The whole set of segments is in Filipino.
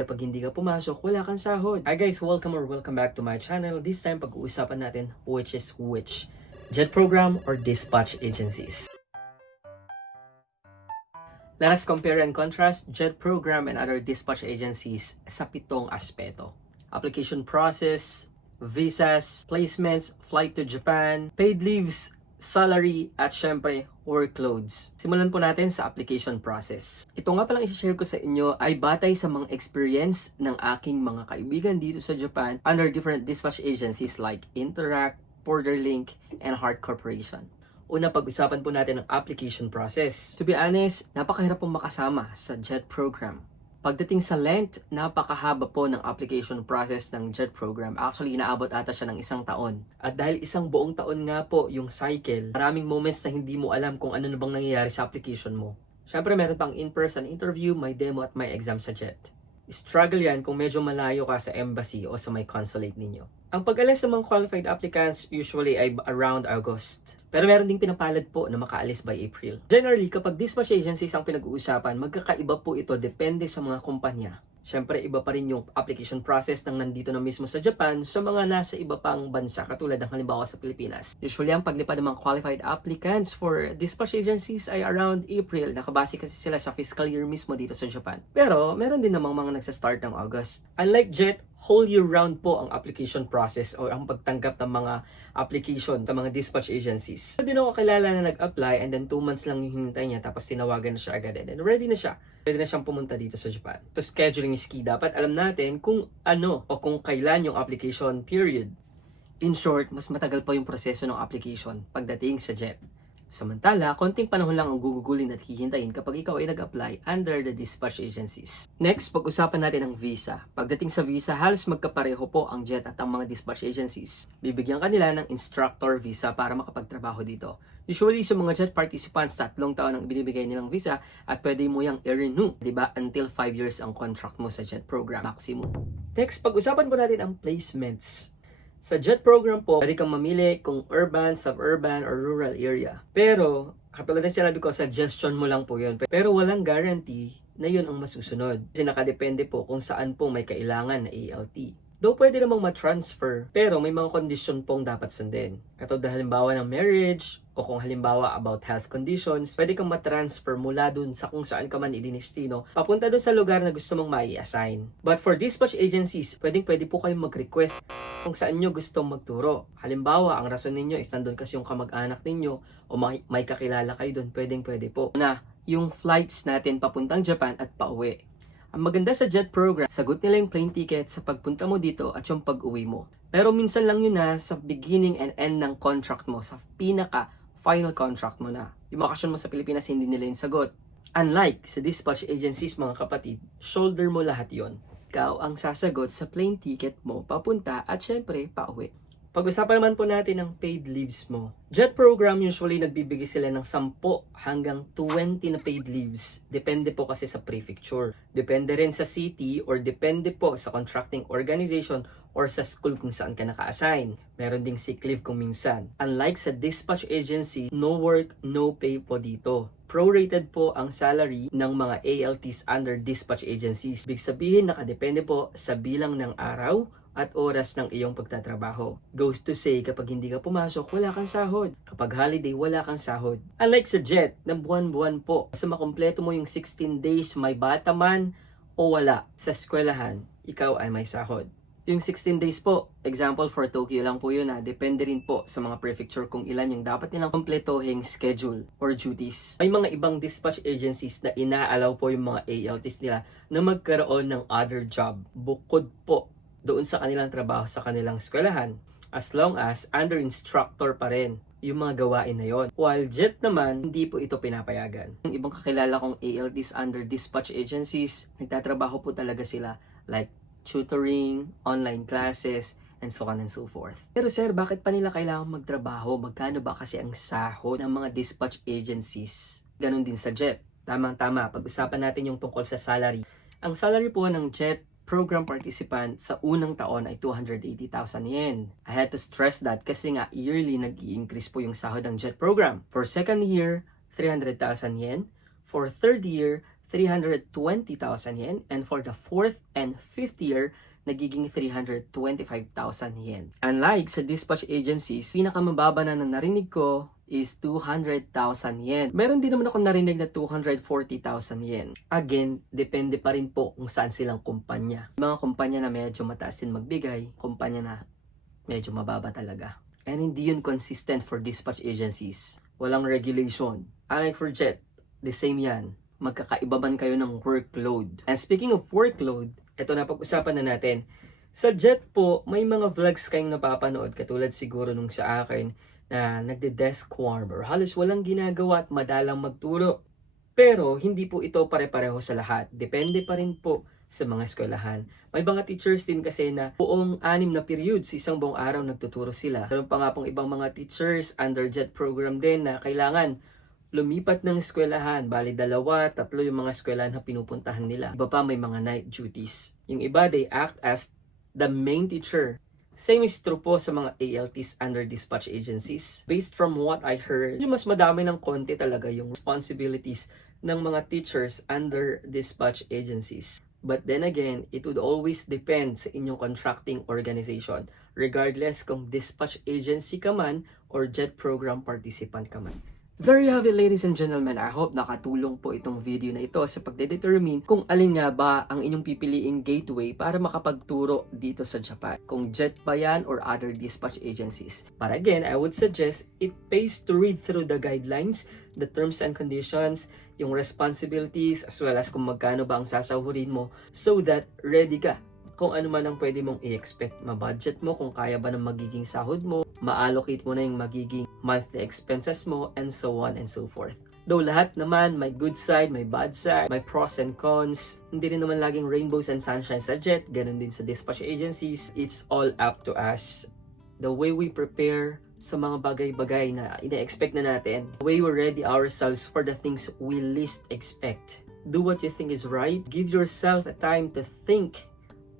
Kapag hindi ka pumasok, wala kang sahod. Hi guys, welcome or welcome back to my channel. This time, pag-uusapan natin which is which. Jet program or dispatch agencies. Let us compare and contrast JET program and other dispatch agencies sa pitong aspeto. Application process, visas, placements, flight to Japan, paid leaves, salary, at syempre, workloads. Simulan po natin sa application process. Ito nga palang isi-share ko sa inyo ay batay sa mga experience ng aking mga kaibigan dito sa Japan under different dispatch agencies like Interact, Borderlink, and Heart Corporation. Una, pag-usapan po natin ang application process. To be honest, napakahirap pong makasama sa JET program. Pagdating sa length, napakahaba po ng application process ng JET program. Actually, inaabot ata siya ng isang taon. At dahil isang buong taon nga po yung cycle, maraming moments na hindi mo alam kung ano na bang nangyayari sa application mo. Siyempre, meron pang in-person interview, may demo at may exam sa JET. Struggle yan kung medyo malayo ka sa embassy o sa may consulate ninyo. Ang pag-alis ng mga qualified applicants usually ay around August. Pero meron ding pinapalad po na makaalis by April. Generally, kapag dispatch agencies ang pinag-uusapan, magkakaiba po ito depende sa mga kumpanya. Siyempre, iba pa rin yung application process ng nandito na mismo sa Japan sa mga nasa iba pang bansa, katulad ng halimbawa sa Pilipinas. Usually, ang paglipad ng mga qualified applicants for dispatch agencies ay around April. Nakabase kasi sila sa fiscal year mismo dito sa Japan. Pero, meron din namang mga nagsa-start ng August. Unlike JET, whole year round po ang application process o ang pagtanggap ng mga application sa mga dispatch agencies. Hindi din ako kilala na nag-apply and then 2 months lang yung hinintay niya tapos tinawagan na siya agad and then ready na siya. Ready na siyang pumunta dito sa Japan. To scheduling is key. Dapat alam natin kung ano o kung kailan yung application period. In short, mas matagal pa yung proseso ng application pagdating sa JET. Samantala, konting panahon lang ang gugugulin at hihintayin kapag ikaw ay nag-apply under the dispatch agencies. Next, pag-usapan natin ang visa. Pagdating sa visa, halos magkapareho po ang JET at ang mga dispatch agencies. Bibigyan kanila ng instructor visa para makapagtrabaho dito. Usually, sa mga JET participants, tatlong taon ang binibigay nilang visa at pwede mo yung i-renew, di ba? Until 5 years ang contract mo sa JET program, maximum. Next, pag-usapan po natin ang placements. Sa JET program po, pwede kang mamili kung urban, suburban, or rural area. Pero, katulad ng sinabi ko, suggestion mo lang po yun. Pero walang guarantee na yun ang masusunod. Kasi nakadepende po kung saan po may kailangan na ALT. Though pwede namang ma-transfer, pero may mga kondisyon pong dapat sundin. Katulad halimbawa ng marriage, o kung halimbawa about health conditions, pwede kang ma-transfer mula dun sa kung saan ka man idinistino, papunta dun sa lugar na gusto mong mai-assign. But for dispatch agencies, pwedeng pwede po kayong mag-request kung saan nyo gustong magturo. Halimbawa, ang rason ninyo is nandun kasi yung kamag-anak ninyo o may, may kakilala kayo dun, pwedeng pwede po. Na, yung flights natin papuntang Japan at pauwi. Ang maganda sa jet program, sagot nila yung plane ticket sa pagpunta mo dito at yung pag-uwi mo. Pero minsan lang yun na sa beginning and end ng contract mo, sa pinaka final contract mo na. Yung bakasyon mo sa Pilipinas, hindi nila yung sagot. Unlike sa dispatch agencies mga kapatid, shoulder mo lahat yon. Ikaw ang sasagot sa plane ticket mo papunta at syempre pauwi. Pag-usapan naman po natin ang paid leaves mo. JET program usually nagbibigay sila ng 10 hanggang 20 na paid leaves. Depende po kasi sa prefecture. Depende rin sa city or depende po sa contracting organization or sa school kung saan ka naka-assign. Meron ding sick leave kung minsan. Unlike sa dispatch agency, no work, no pay po dito. Prorated po ang salary ng mga ALTs under dispatch agencies. Big sabihin, nakadepende po sa bilang ng araw at oras ng iyong pagtatrabaho. Goes to say, kapag hindi ka pumasok, wala kang sahod. Kapag holiday, wala kang sahod. Unlike sa jet, na buwan-buwan po, sa makompleto mo yung 16 days, may bata man o wala sa eskwelahan, ikaw ay may sahod. Yung 16 days po, example for Tokyo lang po yun ha, depende rin po sa mga prefecture kung ilan yung dapat nilang kompletohing schedule or duties. May mga ibang dispatch agencies na inaalaw po yung mga ALTs nila na magkaroon ng other job bukod po doon sa kanilang trabaho sa kanilang eskwelahan as long as under instructor pa rin yung mga gawain na yon. While JET naman, hindi po ito pinapayagan. Yung ibang kakilala kong ALTs under dispatch agencies, nagtatrabaho po talaga sila like tutoring, online classes, and so on and so forth. Pero sir, bakit pa nila kailangan magtrabaho? Magkano ba kasi ang sahod ng mga dispatch agencies? Ganon din sa JET. Tamang-tama, pag-usapan natin yung tungkol sa salary. Ang salary po ng JET program participant sa unang taon ay 280,000 yen. I had to stress that kasi nga yearly nag increase po yung sahod ng JET program. For second year, 300,000 yen. For third year, 320,000 yen. And for the fourth and fifth year, nagiging 325,000 yen. Unlike sa dispatch agencies, pinakamababa na na narinig ko is 200,000 yen. Meron din naman ako narinig na 240,000 yen. Again, depende pa rin po kung saan silang kumpanya. Mga kumpanya na medyo mataas din magbigay, kumpanya na medyo mababa talaga. And hindi yun consistent for dispatch agencies. Walang regulation. Unlike for jet, the same yan. Magkakaiba man kayo ng workload. And speaking of workload, ito na pag-usapan na natin. Sa jet po, may mga vlogs kayong napapanood katulad siguro nung sa akin na nagde-desk warm or halos walang ginagawa at madalang magturo. Pero hindi po ito pare-pareho sa lahat. Depende pa rin po sa mga eskwelahan. May mga teachers din kasi na buong anim na periods, isang buong araw nagtuturo sila. Meron pa nga pong ibang mga teachers under JET program din na kailangan lumipat ng eskwelahan. Bali, dalawa, tatlo yung mga eskwelahan na pinupuntahan nila. Iba pa may mga night duties. Yung iba, they act as the main teacher. Same is true po sa mga ALTs under dispatch agencies. Based from what I heard, yung mas madami ng konti talaga yung responsibilities ng mga teachers under dispatch agencies. But then again, it would always depend sa inyong contracting organization, regardless kung dispatch agency ka man or JET program participant ka man. There you have it ladies and gentlemen. I hope nakatulong po itong video na ito sa pagdedetermine kung alin nga ba ang inyong pipiliing gateway para makapagturo dito sa Japan. Kung JET ba yan or other dispatch agencies. But again, I would suggest it pays to read through the guidelines, the terms and conditions, yung responsibilities, as well as kung magkano ba ang sasahurin mo so that ready ka kung ano man ang pwede mong i-expect. Ma-budget mo kung kaya ba ng magiging sahod mo, ma-allocate mo na yung magiging monthly expenses mo, and so on and so forth. Though lahat naman may good side, may bad side, may pros and cons. Hindi rin naman laging rainbows and sunshine sa jet, ganun din sa dispatch agencies. It's all up to us. The way we prepare sa mga bagay-bagay na ina-expect na natin, the way we ready ourselves for the things we least expect. Do what you think is right. Give yourself a time to think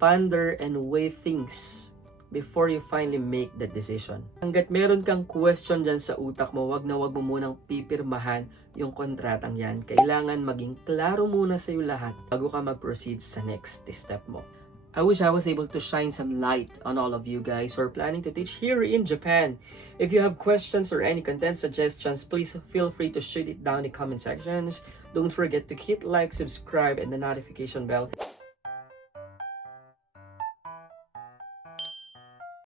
ponder and weigh things before you finally make that decision. Hanggat meron kang question dyan sa utak mo, wag na wag mo munang pipirmahan yung kontratang yan. Kailangan maging klaro muna sa iyo lahat bago ka mag-proceed sa next step mo. I wish I was able to shine some light on all of you guys who are planning to teach here in Japan. If you have questions or any content suggestions, please feel free to shoot it down in the comment sections. Don't forget to hit like, subscribe, and the notification bell